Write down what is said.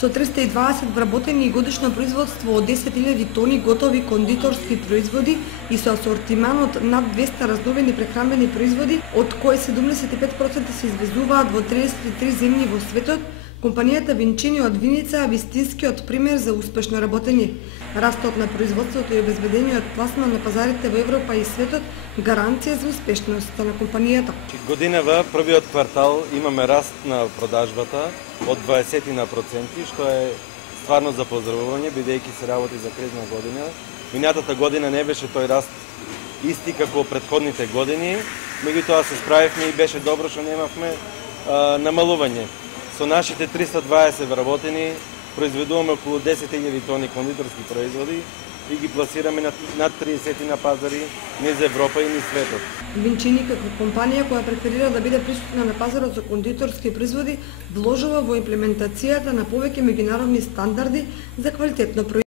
Со 320 вработени и годишно производство од 10.000 тони готови кондиторски производи и со асортиман од над 200 разновени прехранбени производи, од кои 75% се извезуваат во 33 земји во светот, компанијата Винчини од Виница е вистинскиот пример за успешно работење. Растот на производството и обезбедениот пласман на пазарите во Европа и светот гаранција за успешноста на компанијата. Годинава, првиот квартал, имаме раст на продажбата од 20%, што е стварно за поздравување, бидејќи се работи за кризна година. Минатата година не беше тој раст исти како претходните години, меѓутоа се справивме и беше добро што немавме намалување. Со нашите 320 вработени произведуваме околу 10.000 тони кондиторски производи и ги пласираме над 30 на пазари низ Европа и низ светот. Винчини како компанија која преферира да биде присутна на пазарот за кондиторски производи, вложува во имплементацијата на повеќе меѓународни стандарди за квалитетно производство.